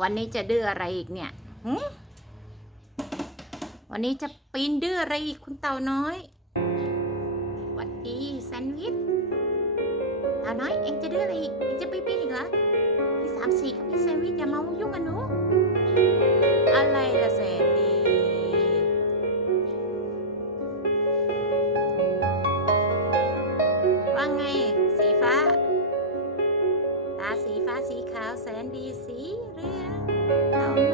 วันนี้จะดื้ออะไรอีกเนี่ยหึวันนี้จะปีนดื้ออะไรอีกคุณเต่าน้อยวัดดีแซนด์วิชเต่าน้อยเองจะดื้ออะไรอีกเองจะไปปีนอีกเหรอพี่สามสี่กับพี่แซนด์วิชอย่ามายุ่งกันหนูอะไรล่ะแซนดี้ว่าไงสีฟ้า ตาสีฟ้าสีขาวแสนดีสี เรื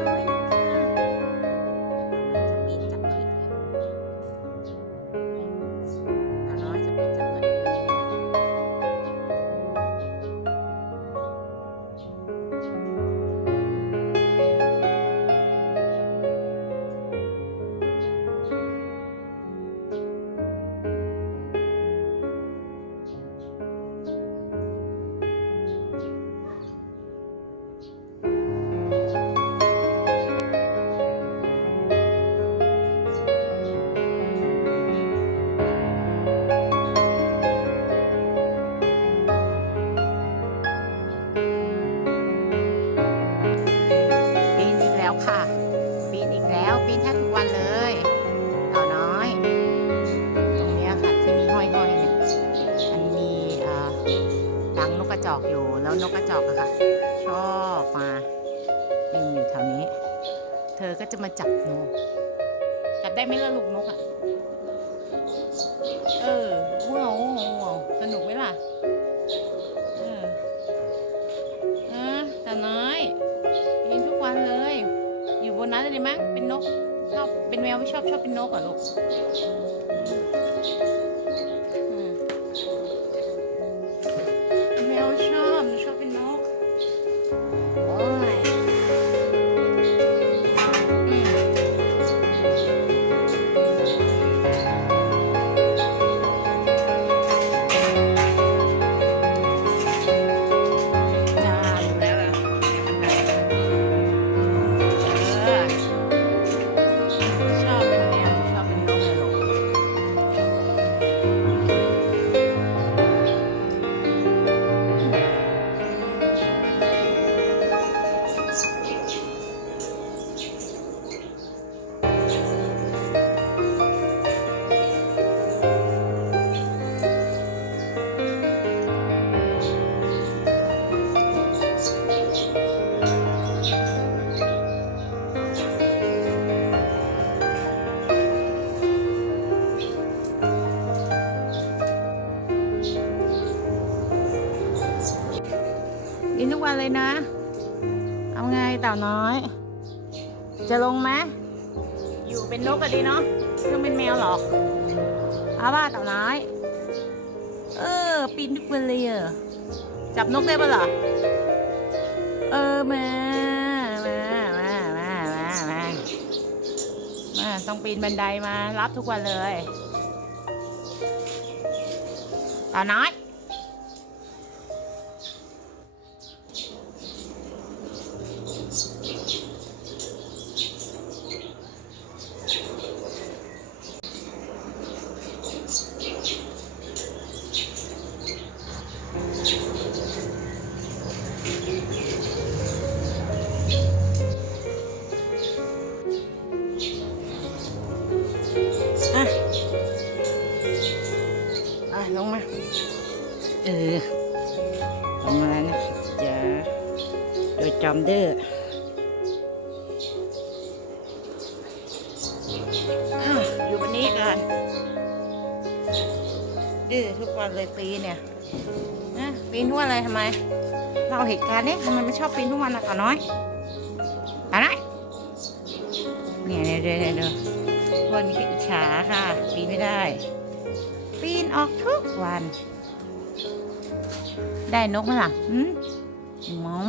แล้วค่ะ ปีนอีกแล้วปีนแทบทุกวันเลยเต่าน้อย ตรงนี้ค่ะที่มีห้อยๆเนี่ยมันมีเอ่อรังนกกระจอกอยู่แล้วนกกระจอกอะค่ะ ชอบมาบินอยู่แถวนี้ เธอก็จะมาจับนกจับได้ไหมล่ะลูกนกอะเออว้าวว้าวสนุกไหมล่ะ เออเออแต่น้อ เลยมั้งเป็นนกชอบเป็นแมวไม่ชอบชอบเป็นนกเหรอลูก กวันเลยนะ เอาไงเต่าน้อย จะลงไหมอยู่เป็นนกก็ดีเนาะไม่ต้องเป็นแมวหรอกเอาว่าเต่าน้อย เออ ปีนทุกวันเลยเหรอจับนกได้ปะเหรอ เออมามามามามามามาต้องปีนบันไดมารับทุกวันเลย เต่าน้อย อะอะลงมา เออลงมานะอย่าโดยจอมเด้ออะอยู่วันนี้กันดื้อทุกวันเลยปีเนี่ยนะปีนทุกวันเลยทำไม เราเหตุการณ์นี้ทำไมไม่ชอบปีนทุกวันนะก่อนน้อยอะไรเนี่ยเดี๋ยวเดี๋ยว วันนี้ก็อิจฉาค่ะ ปีนไม่ได้ ปีนออกทุกวัน ได้นกไหมล่ะ อืมมอง